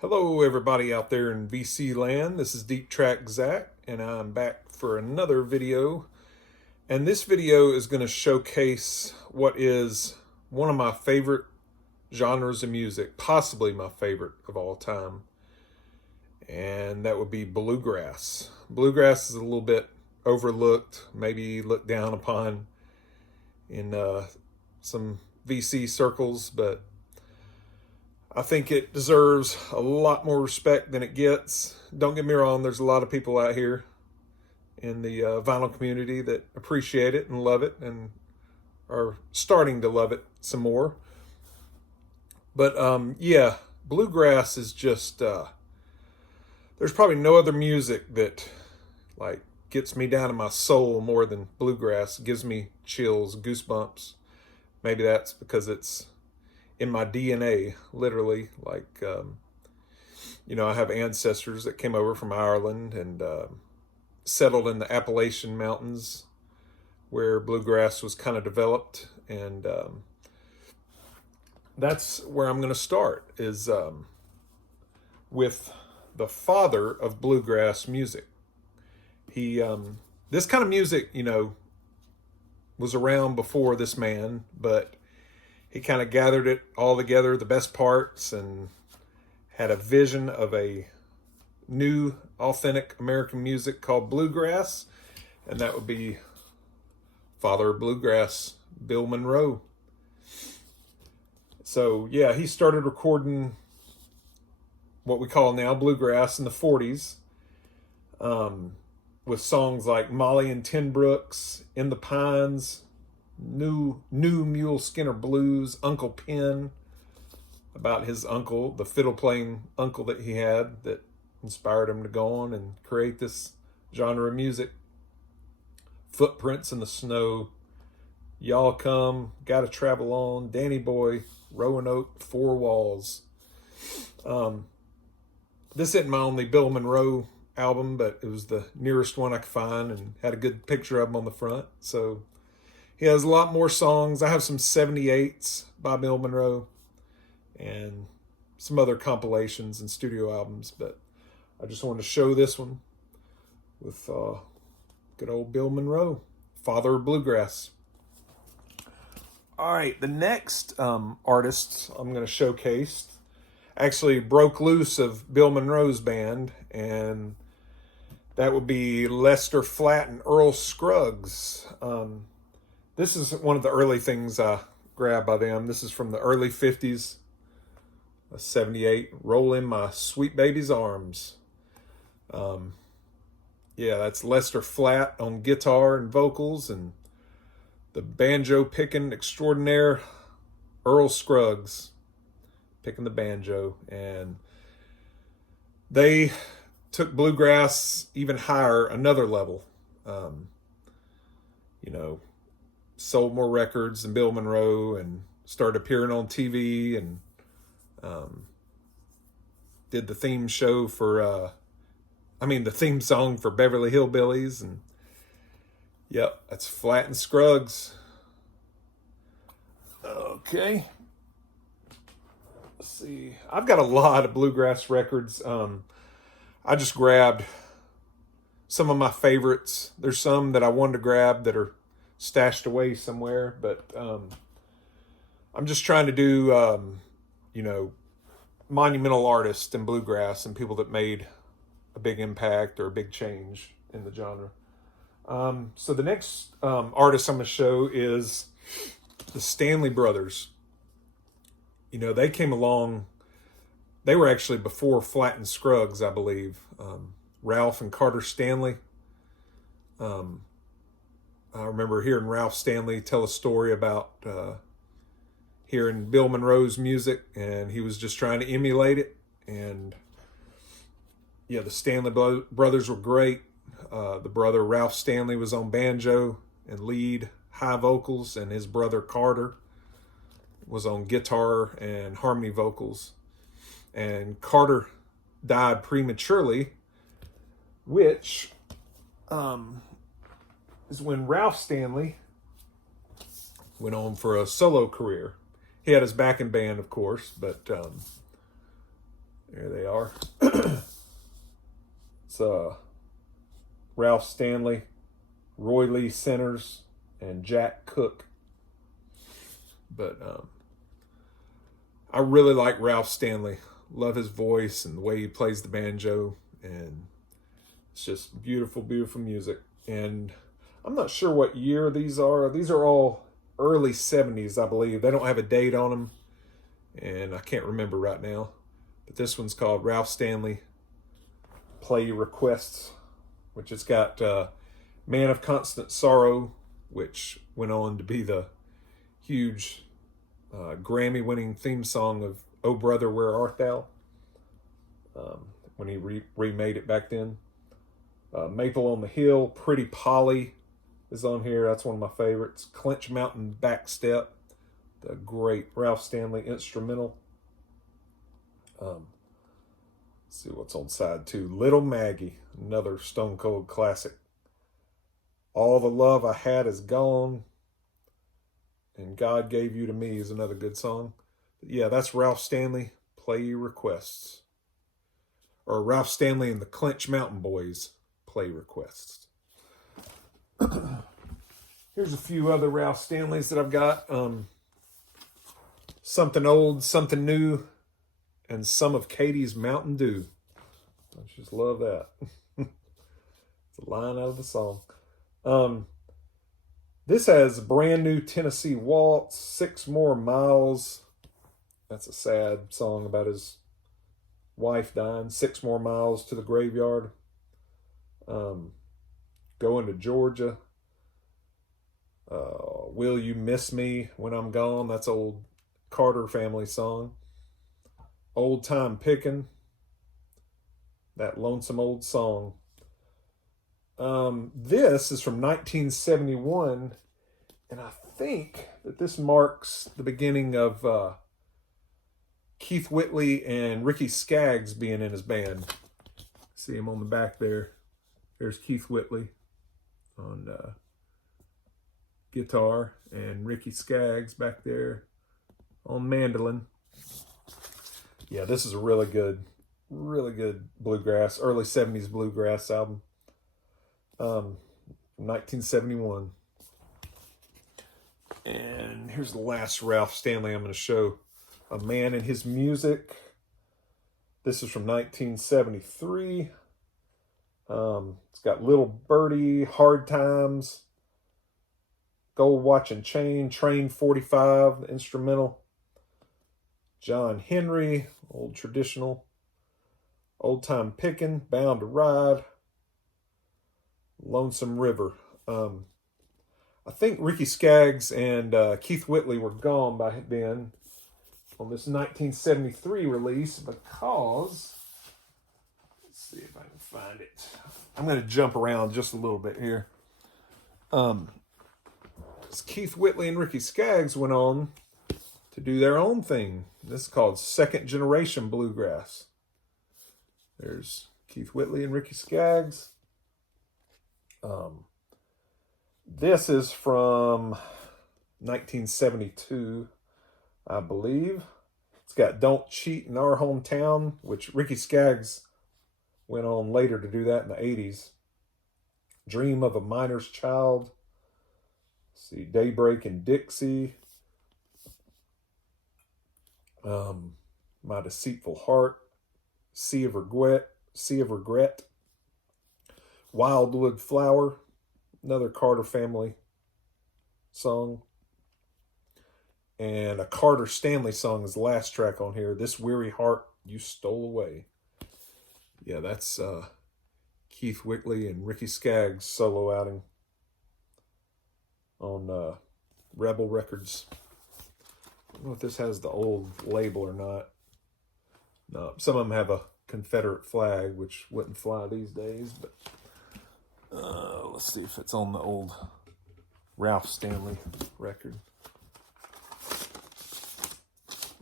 Hello, everybody out there in VC land. This is Deep Track Zach, and I'm back for another video. And this video is going to showcase what is one of my favorite genres of music, possibly my favorite of all time, and that would be bluegrass. Bluegrass is a little bit overlooked, maybe looked down upon in some VC circles, but I think it deserves a lot more respect than it gets. Don't get me wrong, there's a lot of people out here in the vinyl community that appreciate it and love it and are starting to love it some more. But yeah, bluegrass is just, there's probably no other music that like gets me down in my soul more than bluegrass. It gives me chills, goosebumps. Maybe that's because it's in my DNA, literally. Like, I have ancestors that came over from Ireland and settled in the Appalachian Mountains where bluegrass was kind of developed. And that's where I'm going to start, is with the father of bluegrass music. He, this kind of music, was around before this man, but he kind of gathered it all together, the best parts, and had a vision of a new, authentic American music called bluegrass, and that would be father of bluegrass, Bill Monroe. So, yeah, he started recording what we call now bluegrass in the 40s, with songs like Molly and Ten Brooks, In the Pines, New Mule Skinner Blues, Uncle Pen, about his uncle, the fiddle playing uncle that he had that inspired him to go on and create this genre of music. Footprints in the Snow, Y'all Come, Gotta Travel On, Danny Boy, Roanoke, Four Walls. This isn't my only Bill Monroe album, but it was the nearest one I could find and had a good picture of him on the front. So he has a lot more songs. I have some 78s by Bill Monroe and some other compilations and studio albums, but I just wanted to show this one with good old Bill Monroe, father of bluegrass. All right, the next artist I'm going to showcase actually broke loose of Bill Monroe's band, and that would be Lester Flatt and Earl Scruggs. This is one of the early things I grabbed by them. This is from the early 50s, 78, Roll in My Sweet Baby's Arms. Yeah, that's Lester Flatt on guitar and vocals, and the banjo picking extraordinaire Earl Scruggs picking the banjo. And they took bluegrass even higher, another level. Sold more records than Bill Monroe and started appearing on TV and did the theme show for, the theme song for Beverly Hillbillies. And yep, that's Flatt and Scruggs. Okay. Let's see. I've got a lot of bluegrass records. I just grabbed some of my favorites. There's some that I wanted to grab that are stashed away somewhere, but I'm just trying to do monumental artists in bluegrass and people that made a big impact or a big change in the genre. So the next artist I'm going to show is the Stanley Brothers. They came along, they were actually before Flatt and Scruggs, I believe. Ralph and Carter Stanley. I remember hearing Ralph Stanley tell a story about hearing Bill Monroe's music, and he was just trying to emulate it. And yeah, the Stanley brothers were great. The brother Ralph Stanley was on banjo and lead high vocals, and his brother Carter was on guitar and harmony vocals. And Carter died prematurely, which is when Ralph Stanley went on for a solo career. He had his backing band, of course, but there they are. It's Ralph Stanley, Roy Lee Centers, and Jack Cook. But I really like Ralph Stanley. Love his voice and the way he plays the banjo, and it's just beautiful, beautiful music. And I'm not sure what year these are. These are all early 70s, I believe. They don't have a date on them, and I can't remember right now. But this one's called Ralph Stanley Play Requests, which has got Man of Constant Sorrow, which went on to be the huge Grammy-winning theme song of Oh Brother, Where Art Thou? When he remade it back then. Maple on the Hill, Pretty Polly is on here. That's one of my favorites. Clinch Mountain Backstep, the great Ralph Stanley instrumental. Let's see what's on side 2. Little Maggie, another Stone Cold classic. All the Love I Had Is Gone, and God Gave You to Me is another good song. But yeah, that's Ralph Stanley, Play Requests. Or Ralph Stanley and the Clinch Mountain Boys, Play Requests. Here's a few other Ralph Stanleys that I've got. Something Old, Something New, and some of Katie's Mountain Dew. I just love that. It's a line out of the song. This has Brand New Tennessee Waltz, 6 More Miles. That's a sad song about his wife dying. 6 More Miles to the Graveyard. Going to Georgia. Will You Miss Me When I'm Gone? That's old Carter family song. Old Time Pickin'. That lonesome old song. This is from 1971, and I think that this marks the beginning of Keith Whitley and Ricky Skaggs being in his band. See him on the back there. There's Keith Whitley on guitar, and Ricky Skaggs back there on mandolin. Yeah, this is a really good bluegrass, early 70s bluegrass album. 1971. And here's the last Ralph Stanley I'm going to show. A Man and His Music. This is from 1973. It's got Little Birdie, Hard Times, Gold Watch and Chain, Train 45, the instrumental. John Henry, old traditional. Old Time Pickin', Bound to Ride. Lonesome River. I think Ricky Skaggs and Keith Whitley were gone by then on this 1973 release because, let's see if I can find it. I'm going to jump around just a little bit here. Keith Whitley and Ricky Skaggs went on to do their own thing. This is called Second Generation Bluegrass. There's Keith Whitley and Ricky Skaggs. This is from 1972, I believe. It's got Don't Cheat in Our Hometown, which Ricky Skaggs went on later to do that in the 80s. Dream of a Miner's Child. Let's see, Daybreak in Dixie. My Deceitful Heart. Sea of Regret. Wildwood Flower, another Carter family song. And a Carter Stanley song is the last track on here. This Weary Heart You Stole Away. Yeah, that's Keith Whitley and Ricky Skaggs' solo outing on Rebel Records. I don't know if this has the old label or not. No, some of them have a Confederate flag, which wouldn't fly these days, but let's see if it's on the old Ralph Stanley record.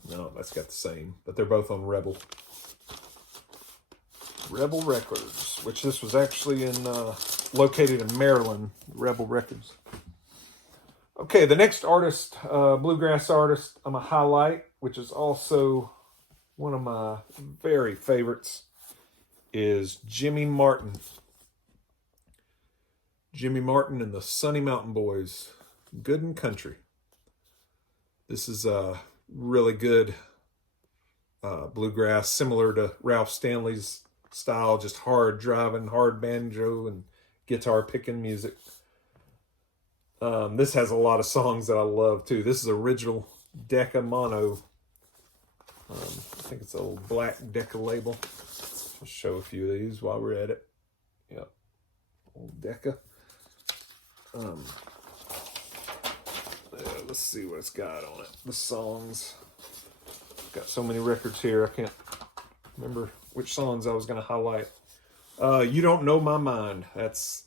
No, that's got the same, but they're both on Rebel Records, which this was actually located in Maryland, Rebel Records. Okay, the next artist, bluegrass artist, I'm going to highlight, which is also One of my very favorites is Jimmy Martin. Jimmy Martin and the Sunny Mountain Boys, Good and Country. This is a really good bluegrass, similar to Ralph Stanley's style, just hard driving, hard banjo and guitar picking music. This has a lot of songs that I love too. This is original Decca mono. I think it's a little black Decca label. I'll show a few of these while we're at it. Yep, old Decca. Let's see what it's got on it. The songs. Got so many records here, I can't remember which songs I was going to highlight. You Don't Know My Mind. That's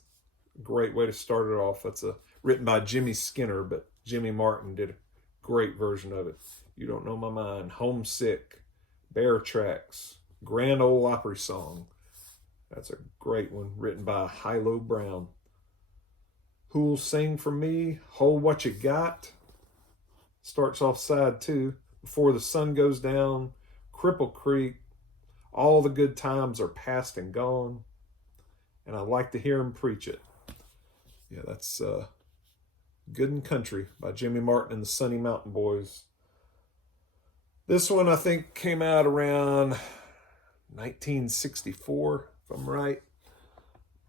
a great way to start it off. That's written by Jimmy Skinner, but Jimmy Martin did a great version of it. You Don't Know My Mind. Homesick. Bear Tracks. Grand Ole Opry Song. That's a great one, written by Hilo Brown. Who'll Sing For Me? Hold What You Got. Starts off side 2. Before the Sun Goes Down. Cripple Creek. All the Good Times Are Past and Gone. And I Like to Hear Him Preach It. Yeah, that's Good and Country by Jimmy Martin and the Sunny Mountain Boys. This one, I think, came out around 1964, if I'm right.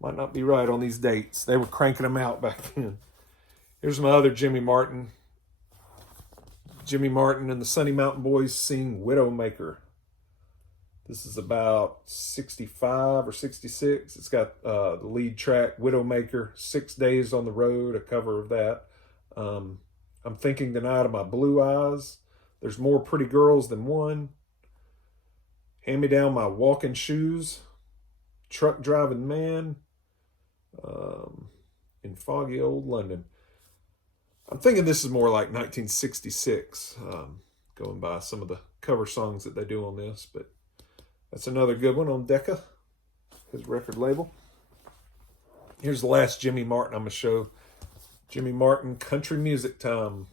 Might not be right on these dates. They were cranking them out back then. Here's my other Jimmy Martin. Jimmy Martin and the Sunny Mountain Boys sing Widowmaker. This is about 65 or 66. It's got the lead track, Widowmaker, 6 Days on the Road, a cover of that. I'm Thinking Tonight of My Blue Eyes. There's More Pretty Girls Than One. Hand Me Down My Walking Shoes. Truck Driving Man. In Foggy Old London. I'm thinking this is more like 1966, going by some of the cover songs that they do on this, but that's another good one on Decca, his record label. Here's the last Jimmy Martin I'm going to show. Jimmy Martin, Country Music Time.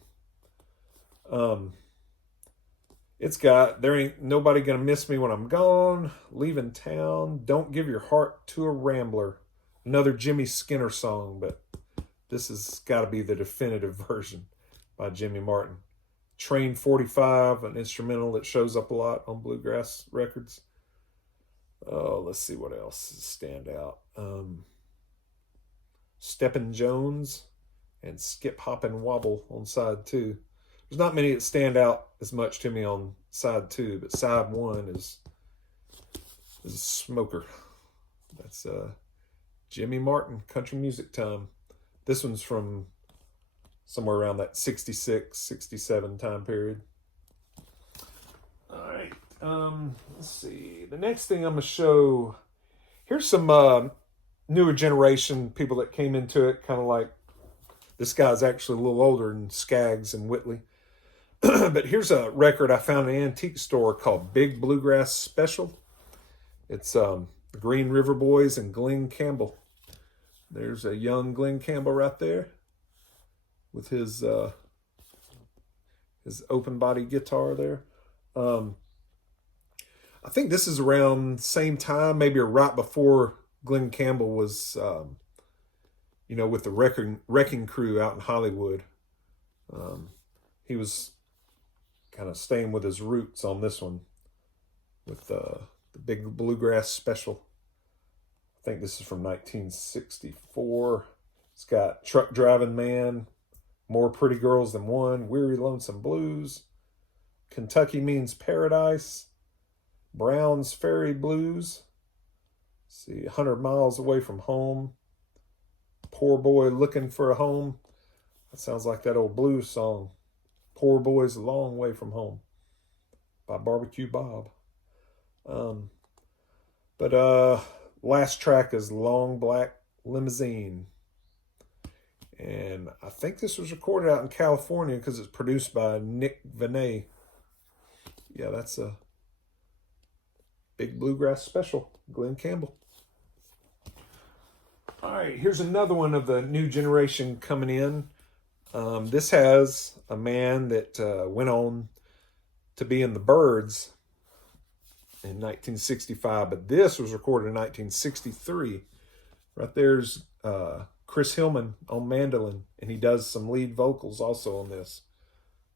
It's got There Ain't Nobody Gonna Miss Me When I'm Gone, Leaving Town, Don't Give Your Heart to a Rambler. Another Jimmy Skinner song, but this has got to be the definitive version by Jimmy Martin. Train 45, an instrumental that shows up a lot on Bluegrass records. Oh, let's see what else stand out. Steppin' Jones and Skip Hop and Wobble on side 2. There's not many that stand out as much to me on side 2, but side 1 is a smoker. That's Jimmy Martin, Country Music Time. This one's from somewhere around that 66, 67 time period. All right. Let's see. The next thing I'm going to show, here's some newer generation people that came into it, kind of like, this guy's actually a little older than Skaggs and Whitley. But here's a record I found in an antique store called Big Bluegrass Special. It's the Green River Boys and Glenn Campbell. There's a young Glenn Campbell right there with his open body guitar there. I think this is around the same time, maybe right before Glenn Campbell was, with the Wrecking Crew out in Hollywood. He was kind of staying with his roots on this one with the Big Bluegrass Special. I think this is from 1964. It's got Truck Driving Man, More Pretty Girls Than One, Weary Lonesome Blues, Kentucky Means Paradise, Brown's Ferry Blues, let's see, 100 Miles Away From Home, Poor Boy Looking for a Home. That sounds like that old blues song, Poor Boy's a Long Way From Home by Barbecue Bob. Last track is Long Black Limousine. And I think this was recorded out in California because it's produced by Nick Vinay. Yeah, that's a Big Bluegrass Special, Glenn Campbell. All right, here's another one of the new generation coming in. This has a man that went on to be in the Byrds. in 1965, but this was recorded in 1963. Right there's Chris Hillman on mandolin, and he does some lead vocals also on this.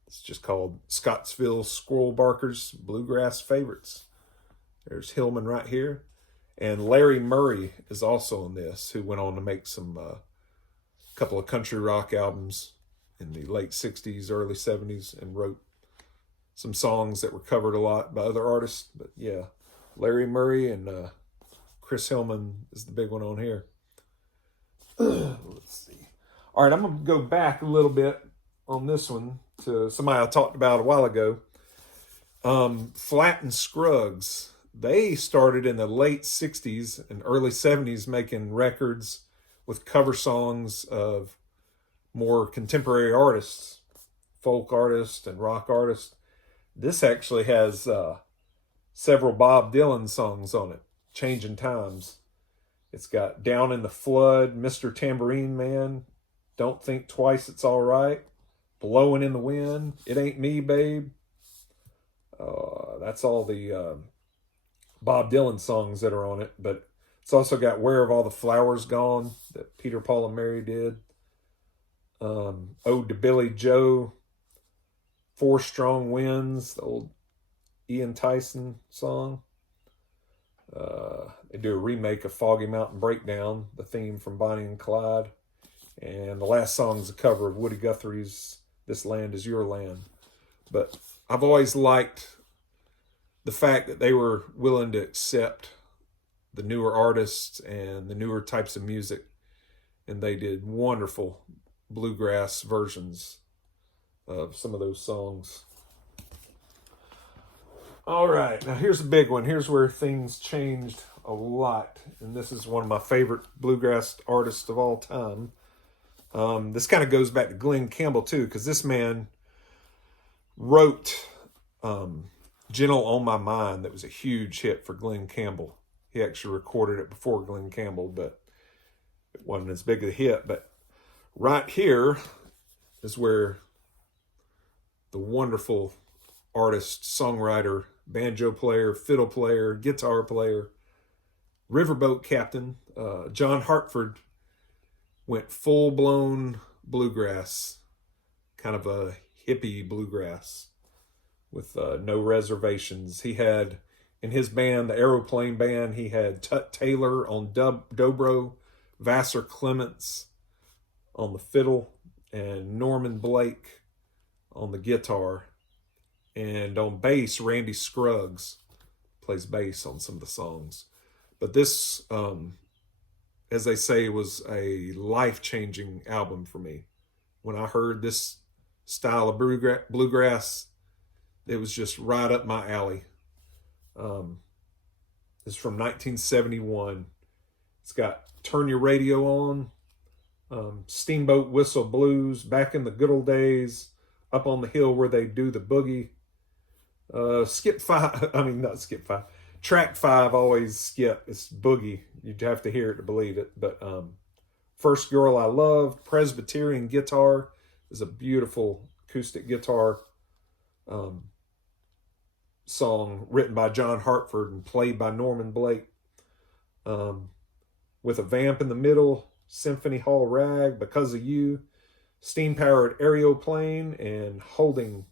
It's just called Scottsville Squirrel Barkers Bluegrass Favorites. There's Hillman right here. And Larry Murray is also on this, who went on to make some couple of country rock albums in the late 60s, early 70s, and wrote some songs that were covered a lot by other artists. But yeah, Larry Murray and Chris Hillman is the big one on here. Let's see. All right, I'm going to go back a little bit on this one to somebody I talked about a while ago. Flatt and Scruggs. They started in the late 60s and early 70s making records with cover songs of more contemporary artists, folk artists and rock artists. This actually has several Bob Dylan songs on it, Changing Times. It's got Down in the Flood, Mr. Tambourine Man, Don't Think Twice, It's All Right, Blowing in the Wind, It Ain't Me, Babe. That's all the Bob Dylan songs that are on it, but it's also got Where Have All the Flowers Gone that Peter, Paul, and Mary did. Ode to Billy Joe, Four Strong Winds, the old Ian Tyson song. They do a remake of Foggy Mountain Breakdown, the theme from Bonnie and Clyde. And the last song is a cover of Woody Guthrie's This Land Is Your Land. But I've always liked the fact that they were willing to accept the newer artists and the newer types of music. And they did wonderful bluegrass versions of some of those songs. All right, now here's a big one. Here's where things changed a lot. And this is one of my favorite bluegrass artists of all time. This kind of goes back to Glenn Campbell too, because this man wrote Gentle on My Mind. That was a huge hit for Glenn Campbell. He actually recorded it before Glenn Campbell, but it wasn't as big a hit. But right here is where the wonderful artist, songwriter, banjo player, fiddle player, guitar player, riverboat captain, John Hartford went full-blown bluegrass, kind of a hippie bluegrass with no reservations. He had, in his band, the Aeroplane Band, he had Tut Taylor on dobro, Vassar Clements on the fiddle, and Norman Blake on the guitar. And on bass, Randy Scruggs plays bass on some of the songs. But this, as they say, was a life-changing album for me. When I heard this style of bluegrass, it was just right up my alley. It's from 1971. It's got Turn Your Radio On, Steamboat Whistle Blues, Back in the Good Old Days, Up on the Hill Where They Do the Boogie. Track 5 always skip. It's boogie. You'd have to hear it to believe it. But First Girl I Loved, Presbyterian Guitar is a beautiful acoustic guitar song written by John Hartford and played by Norman Blake. With a Vamp in the Middle, Symphony Hall Rag, Because of You, Steam Powered Aeroplane, and Holding.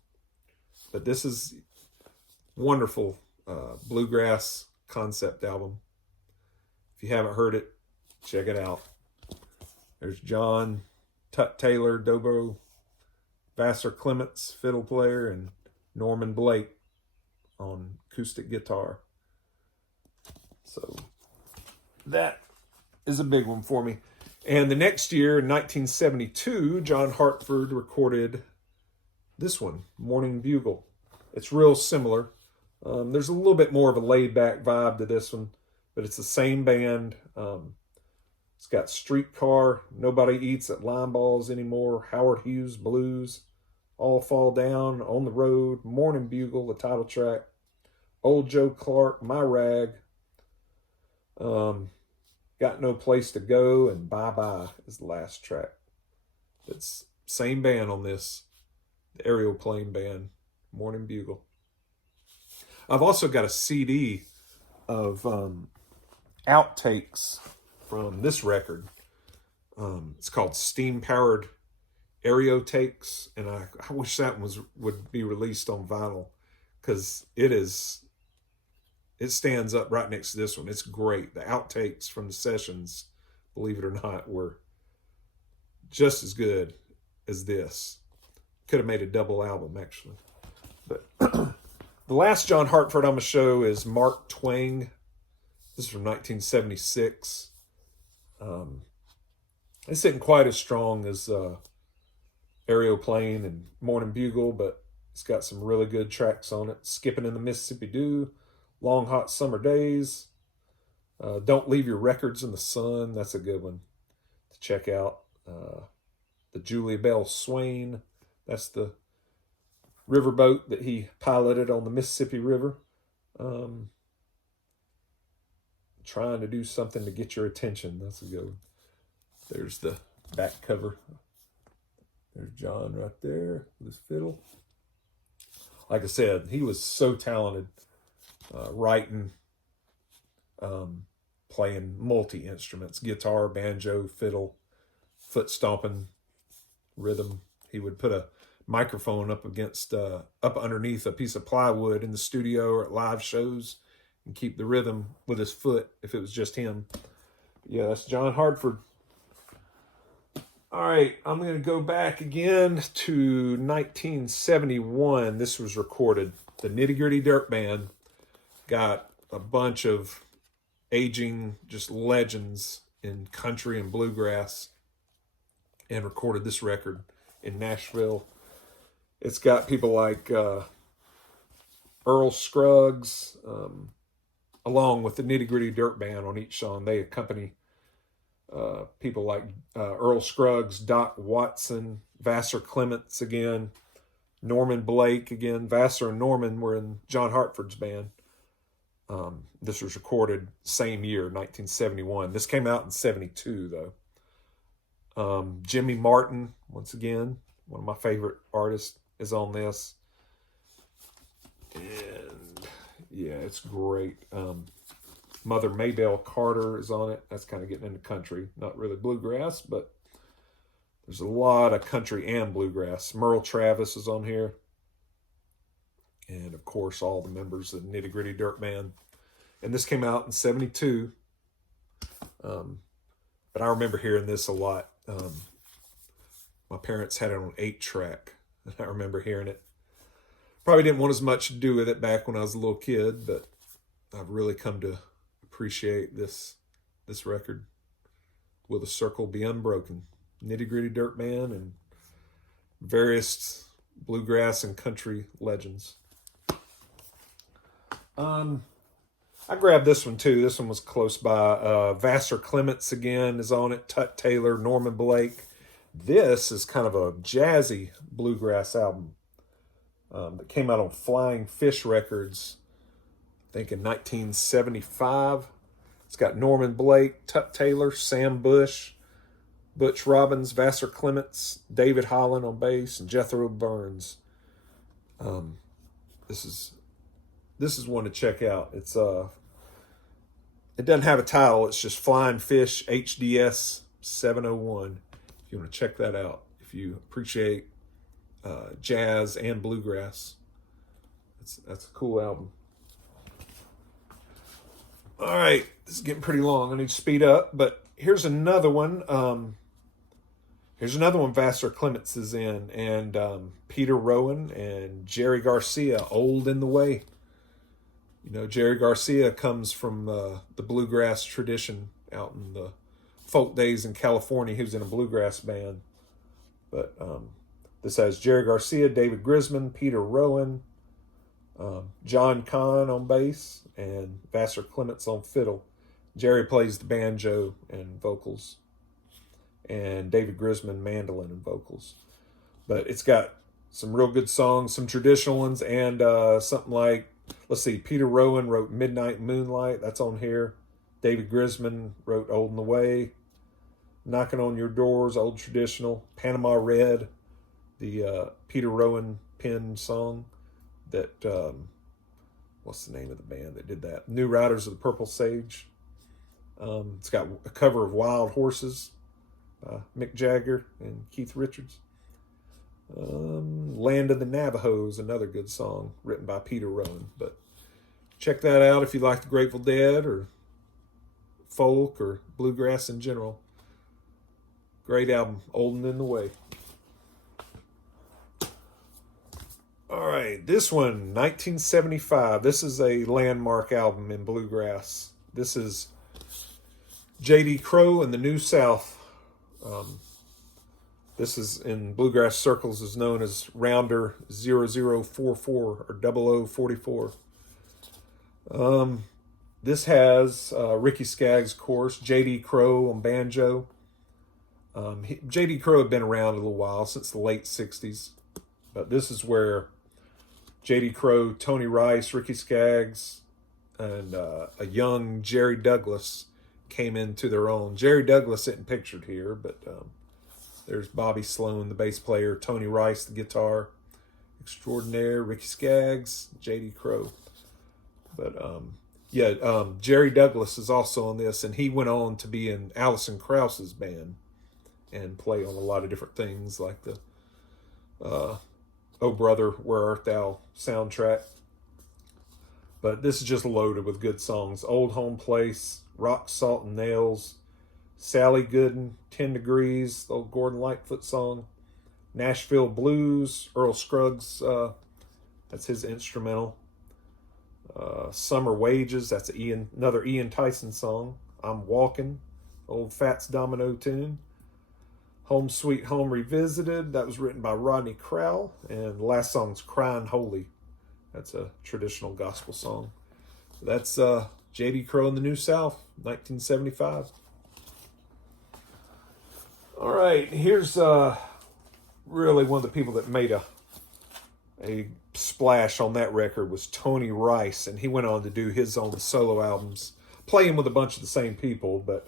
But this is wonderful bluegrass concept album. If you haven't heard it, check it out. There's John, Tut Taylor, dobro, Vassar Clements, fiddle player, and Norman Blake on acoustic guitar. So that is a big one for me. And the next year, in 1972, John Hartford recorded this one, Morning Bugle. It's real similar. There's a little bit more of a laid-back vibe to this one, but it's the same band. It's got Streetcar, Nobody Eats at Lime Balls Anymore, Howard Hughes Blues, All Fall Down, On the Road, Morning Bugle, the title track, Old Joe Clark, My Rag, Got No Place to Go, and Bye Bye is the last track. It's same band on this, the Aeroplane Band, Morning Bugle. I've also got a CD of outtakes from this record. It's called Steam Powered Aereo Takes, and I wish that one would be released on vinyl, because it stands up right next to this one. It's great. The outtakes from the sessions, believe it or not, were just as good as this. Could have made a double album, actually. But the last John Hartford I'm going to show is Mark Twain. This is from 1976. This isn't quite as strong as Aeroplane and Morning Bugle, but it's got some really good tracks on it. Skipping in the Mississippi Dew, Long Hot Summer Days, Don't Leave Your Records in the Sun. That's a good one to check out. The Julia Bell Swain. That's the riverboat that he piloted on the Mississippi River. Trying to do something to get your attention. That's a good one. There's the back cover. There's John right there with his fiddle. Like I said, he was so talented writing, playing multi-instruments, guitar, banjo, fiddle, foot stomping, rhythm. He would put a microphone up underneath a piece of plywood in the studio or at live shows and keep the rhythm with his foot if it was just him. Yeah, that's John Hartford. All right, I'm going to go back again to 1971. This was recorded. The Nitty Gritty Dirt Band got a bunch of aging just legends in country and bluegrass and recorded this record in Nashville. It's got people like Earl Scruggs, along with the Nitty Gritty Dirt Band on each song. They accompany people like Earl Scruggs, Doc Watson, Vassar Clements again, Norman Blake again. Vassar and Norman were in John Hartford's band. This was recorded same year, 1971. This came out in 72, though. Jimmy Martin, once again, one of my favorite artists, is on this. And yeah, it's great. Mother Maybelle Carter is on it. That's kind of getting into country. Not really bluegrass, but there's a lot of country and bluegrass. Merle Travis is on here. And, of course, all the members of the Nitty Gritty Dirt Band. And this came out in 72. But I remember hearing this a lot. My parents had it on 8-track. And I remember hearing it. Probably didn't want as much to do with it back when I was a little kid, but I've really come to appreciate this record. Will the Circle Be Unbroken? Nitty Gritty Dirt Band and various bluegrass and country legends. I grabbed this one too. This one was close by. Vassar Clements again is on it. Tut Taylor, Norman Blake. This is kind of a jazzy bluegrass album that came out on Flying Fish Records, I think in 1975. It's got Norman Blake, Tut Taylor, Sam Bush, Butch Robbins, Vassar Clements, David Holland on bass, and Jethro Burns. This is one to check out. It doesn't have a title. It's just Flying Fish HDS 701. If you want to check that out, if you appreciate jazz and bluegrass, that's a cool album. All right, this is getting pretty long. I need to speed up, but here's another one. Vassar Clements is in, and Peter Rowan and Jerry Garcia, Old in the Way. You know, Jerry Garcia comes from the bluegrass tradition out in the folk days in California. He was in a bluegrass band. But this has Jerry Garcia, David Grisman, Peter Rowan, John Kahn on bass, and Vassar Clements on fiddle. Jerry plays the banjo and vocals, and David Grisman mandolin and vocals. But it's got some real good songs, some traditional ones, and something like, let's see, Peter Rowan wrote Midnight Moonlight. That's on here. David Grisman wrote Old in the Way. Knocking on Your Doors, old traditional. Panama Red, the Peter Rowan penned song that what's the name of the band that did that? New Riders of the Purple Sage. It's got a cover of Wild Horses by Mick Jagger and Keith Richards. Land of the Navajos, another good song written by Peter Rowan. But check that out if you like the Grateful Dead or folk or bluegrass in general. Great album, Old and in the Way. All right, this one, 1975. This is a landmark album in bluegrass. This is J.D. Crowe and the New South. This is in bluegrass circles is known as Rounder 0044 or 0044. This has Ricky Skaggs, of course, J.D. Crowe on banjo. J.D. Crowe had been around a little while, since the late 60s. But this is where J.D. Crowe, Tony Rice, Ricky Skaggs, and a young Jerry Douglas came into their own. Jerry Douglas isn't pictured here, but there's Bobby Sloan, the bass player, Tony Rice, the guitar extraordinaire, Ricky Skaggs, J.D. Crowe. But Jerry Douglas is also on this, and he went on to be in Alison Krauss's band and play on a lot of different things like the Oh Brother, Where Art Thou soundtrack. But this is just loaded with good songs. Old Home Place, Rock, Salt, and Nails, Sally Gooden, 10 Degrees, the old Gordon Lightfoot song, Nashville Blues, Earl Scruggs, that's his instrumental. Summer Wages, that's another Ian Tyson song. I'm Walking, old Fats Domino tune. Home Sweet Home Revisited, that was written by Rodney Crowell. And the last song's Crying Holy. That's a traditional gospel song. That's J.D. Crowe in the New South, 1975. All right, here's really one of the people that made a splash on that record was Tony Rice, and he went on to do his own solo albums, playing with a bunch of the same people, but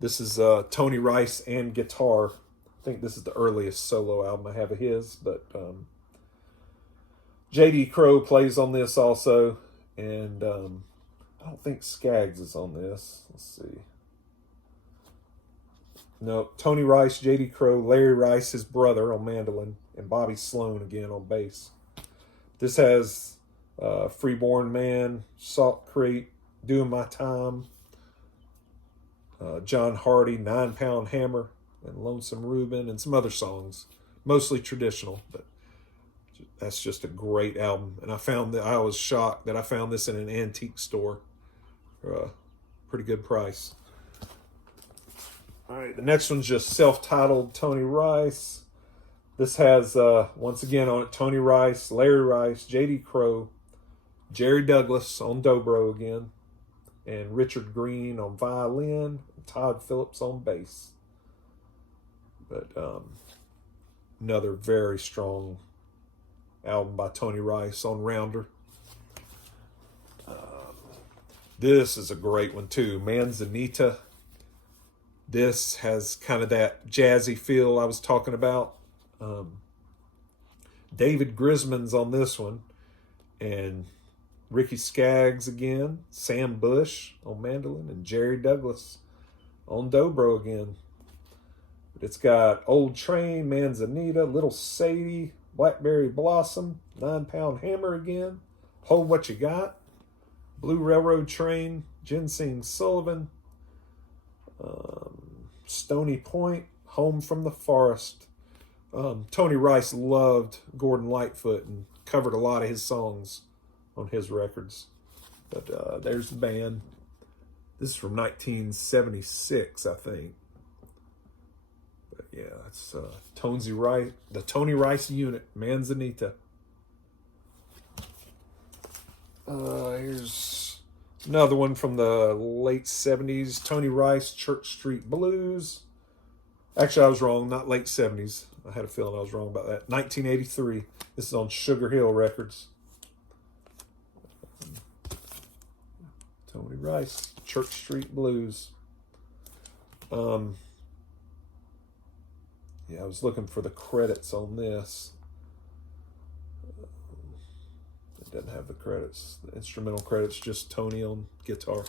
this is Tony Rice and guitar. I think this is the earliest solo album I have of his, but J.D. Crowe plays on this also, and I don't think Skaggs is on this. Let's see. No, Tony Rice, J.D. Crowe, Larry Rice, his brother, on mandolin, and Bobby Sloan again on bass. This has Freeborn Man, Salt Crate, Doing My Time, John Hardy, 9 Pound Hammer, and Lonesome Reuben, and some other songs, mostly traditional, but that's just a great album. And I was shocked that I found this in an antique store for a pretty good price. All right, the next one's just self-titled Tony Rice. This has, once again on it, Tony Rice, Larry Rice, J.D. Crowe, Jerry Douglas on dobro again, and Richard Green on violin, and Todd Phillips on bass. But another very strong album by Tony Rice on Rounder. This is a great one too, Manzanita. This has kind of that jazzy feel I was talking about. David Grisman's on this one, and Ricky Skaggs again, Sam Bush on mandolin, and Jerry Douglas on dobro again. But it's got Old Train, Manzanita, Little Sadie, Blackberry Blossom, 9 Pound Hammer again, Hold What You Got, Blue Railroad Train, Ginseng Sullivan, Stony Point, Home from the Forest. Tony Rice loved Gordon Lightfoot and covered a lot of his songs on his records. But there's the band. This is from 1976, I think. But yeah, it's the Tony Rice unit, Manzanita. Here's another one from the late 70s, Tony Rice, Church Street Blues. Actually, I was wrong, not late 70s. I had a feeling I was wrong about that. 1983. This is on Sugar Hill Records. Tony Rice, Church Street Blues. Yeah, I was looking for the credits on this. doesn't have the credits, the instrumental credits, just Tony on guitar.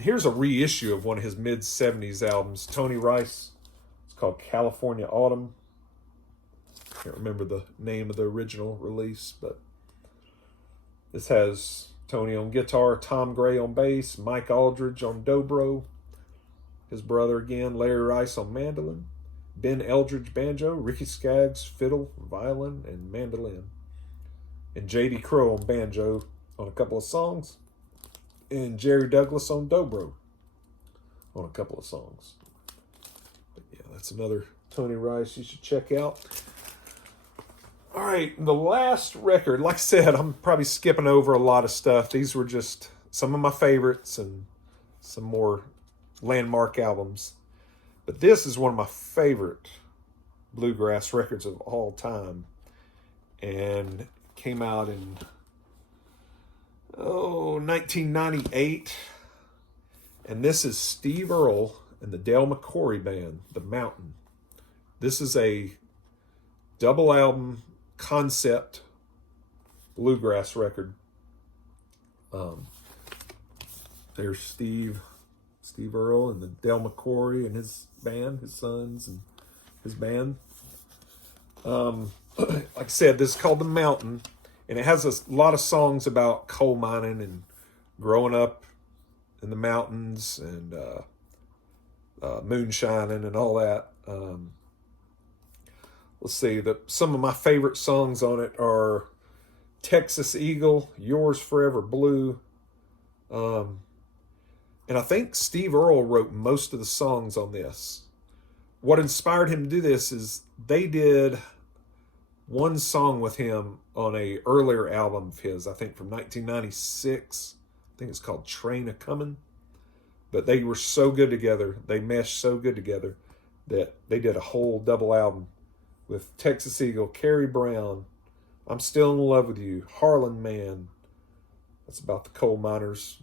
Here's a reissue of one of his mid-70s albums, Tony Rice. It's called California Autumn. Can't remember the name of the original release, but this has Tony on guitar, Tom Gray on bass, Mike Aldridge on dobro, his brother again, Larry Rice on mandolin, Ben Eldridge banjo, Ricky Skaggs fiddle, violin, and mandolin, and J.D. Crowe on banjo on a couple of songs, and Jerry Douglas on dobro on a couple of songs. But yeah, that's another Tony Rice you should check out. All right, the last record, like I said, I'm probably skipping over a lot of stuff. These were just some of my favorites and some more landmark albums. But this is one of my favorite bluegrass records of all time. And came out in 1998. And this is Steve Earle and the Del McCoury Band, The Mountain. This is a double album concept bluegrass record. There's Steve Earle and the Del McCoury and his band, his sons and his band. Like I said, this is called The Mountain, and it has a lot of songs about coal mining and growing up in the mountains and moonshining and all that. Let's see, some of my favorite songs on it are Texas Eagle, Yours Forever Blue. And I think Steve Earle wrote most of the songs on this. What inspired him to do this is they did one song with him on a earlier album of his, I think from 1996. I think it's called Train A-Comin'. But they were so good together, they meshed so good together that they did a whole double album with Texas Eagle, Carrie Brown, I'm Still in Love with You, Harlan Man. That's about the coal miners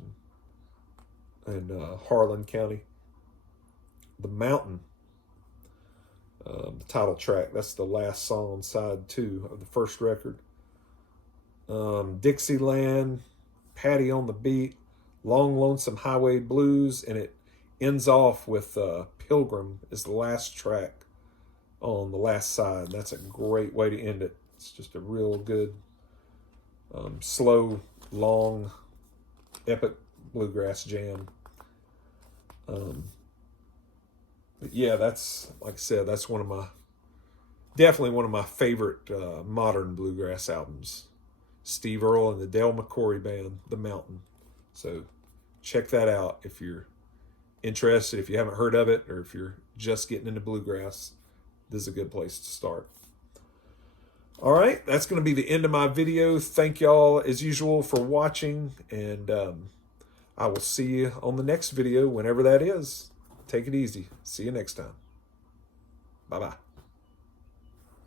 in Harlan County. The Mountain, the title track. That's the last song on side 2 of the first record. Dixieland, Patty on the Beat, Long Lonesome Highway Blues, and it ends off with Pilgrim is the last track on the last side. That's a great way to end it. It's just a real good, slow, long, epic bluegrass jam. But yeah, that's, like I said, that's definitely one of my favorite modern bluegrass albums. Steve Earle and the Del McCoury Band, The Mountain. So check that out if you're interested, if you haven't heard of it, or if you're just getting into bluegrass. This is a good place to start. All right, that's going to be the end of my video. Thank y'all, as usual, for watching, and I will see you on the next video, whenever that is. Take it easy. See you next time. Bye-bye.